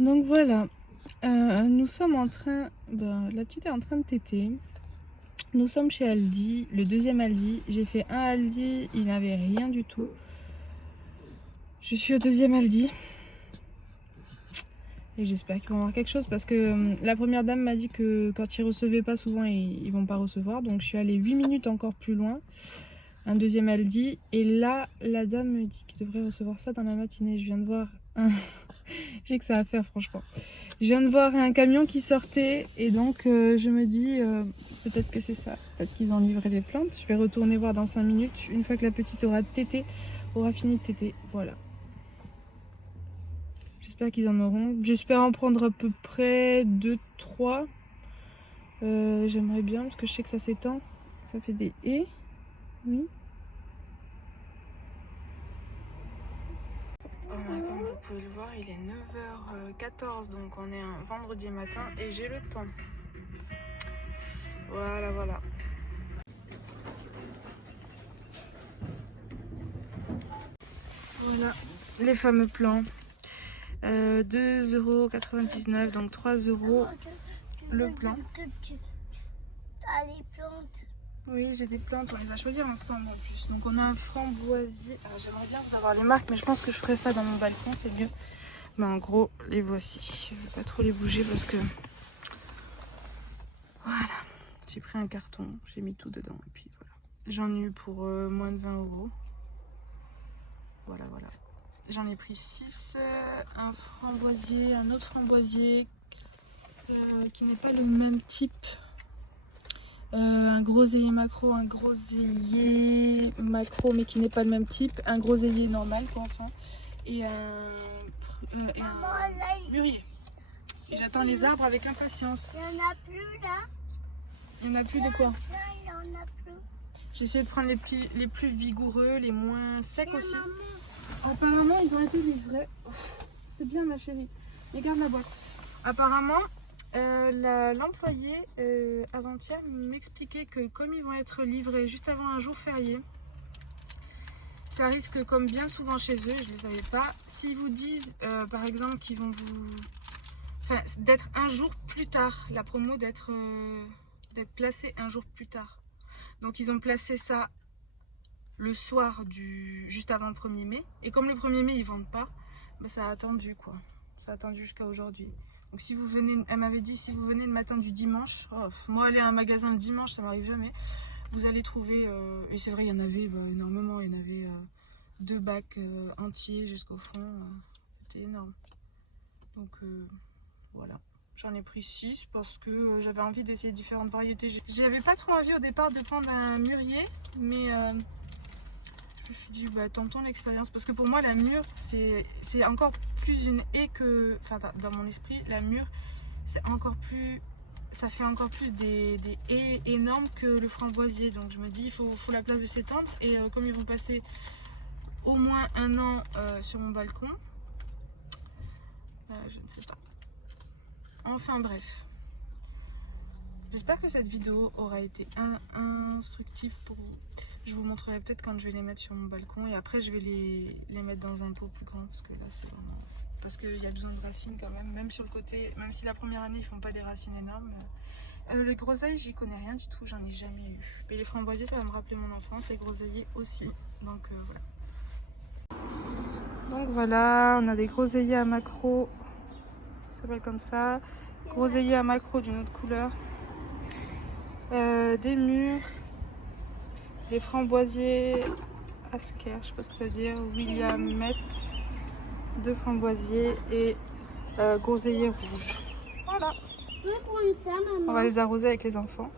Donc voilà, nous sommes en train, la petite est en train de téter. Nous sommes chez Aldi, le deuxième Aldi. J'ai fait un Aldi, il n'avait rien du tout. Je suis au deuxième Aldi. Et j'espère qu'ils vont avoir quelque chose parce que la première dame m'a dit que quand ils recevaient pas souvent, ils vont pas recevoir. Donc je suis allée 8 minutes encore plus loin. Un deuxième Aldi. Et là, la dame me dit qu'il devrait recevoir ça dans la matinée. Je viens de voir un... J'ai que ça à faire franchement. Je viens de voir un camion qui sortait et donc je me dis peut-être que c'est ça. Peut-être qu'ils ont livré les plantes. Je vais retourner voir dans 5 minutes une fois que la petite aura tété, aura fini de téter. Voilà. J'espère qu'ils en auront. J'espère en prendre à peu près 2-3. J'aimerais bien parce que je sais que ça s'étend. Ça fait des haies. Oui. Voilà, comme vous pouvez le voir, il est 9h14, donc on est un vendredi matin et j'ai le temps. Voilà, voilà. Voilà, les fameux plans. 2,99 €, donc 3 € le plan. T'as les plantes. Oui, j'ai des plantes, on les a choisies ensemble en plus. Donc on a un framboisier. Alors j'aimerais bien vous avoir les marques, mais je pense que je ferai ça dans mon balcon, c'est mieux. Mais en gros, les voici. Je vais pas trop les bouger parce que... Voilà. J'ai pris un carton, j'ai mis tout dedans et puis voilà. J'en ai eu pour moins de 20 €. Voilà, voilà. J'en ai pris 6. Un framboisier, un autre framboisier qui n'est pas le même type. Un groseillier macro, un groseillier macro mais qui n'est pas le même type, un groseillier normal pour enfants et un mûrier. Et j'attends les arbres avec impatience. Il n'y en a plus là. Il n'y en a plus de quoi? Là, il n'y en a plus. J'ai essayé de prendre les plus vigoureux, les moins secs aussi. Apparemment ils ont été livrés. Oh, c'est bien ma chérie. Regarde la boîte. Apparemment l'employé avant-hier m'expliquait que comme ils vont être livrés juste avant un jour férié, ça risque, comme bien souvent chez eux, je ne le savais pas, s'ils vous disent par exemple qu'ils vont vous... Enfin, d'être un jour plus tard, la promo d'être placée un jour plus tard. Donc ils ont placé ça le soir juste avant le 1er mai. Et comme le 1er mai ils vendent pas, ben, ça a attendu quoi. Ça a attendu jusqu'à aujourd'hui. Donc si vous venez, elle m'avait dit si vous venez le matin du dimanche, moi aller à un magasin le dimanche ça m'arrive jamais, vous allez trouver, et c'est vrai il y en avait énormément, il y en avait 2 bacs entiers jusqu'au fond, c'était énorme. Donc voilà, j'en ai pris 6 parce que j'avais envie d'essayer différentes variétés. J'avais pas trop envie au départ de prendre un mûrier, mais je me suis dit tentons l'expérience parce que pour moi la mûre c'est encore plus une haie que, enfin dans mon esprit la mûre c'est encore plus, ça fait encore plus des haies énormes que le framboisier. Donc je me dis il faut la place de s'étendre et comme ils vont passer au moins 1 an sur mon balcon, je ne sais pas. Enfin bref. J'espère que cette vidéo aura été instructive pour vous. Je vous montrerai peut-être quand je vais les mettre sur mon balcon et après je vais les mettre dans un pot plus grand parce que là c'est vraiment... Parce qu'il y a besoin de racines quand même sur le côté, même si la première année ils font pas des racines énormes. Les groseilles j'y connais rien du tout, j'en ai jamais eu. Et les framboisiers ça va me rappeler mon enfance, les groseilliers aussi. Donc voilà. Donc voilà, on a des groseilliers à macro, ça s'appelle comme ça. Groseilliers à macro d'une autre couleur. Des mûres, des framboisiers Asker, je sais pas ce que ça veut dire, Williamette, 2 framboisiers et groseilliers rouges. Voilà. Je peux prendre ça, maman. On va les arroser avec les enfants.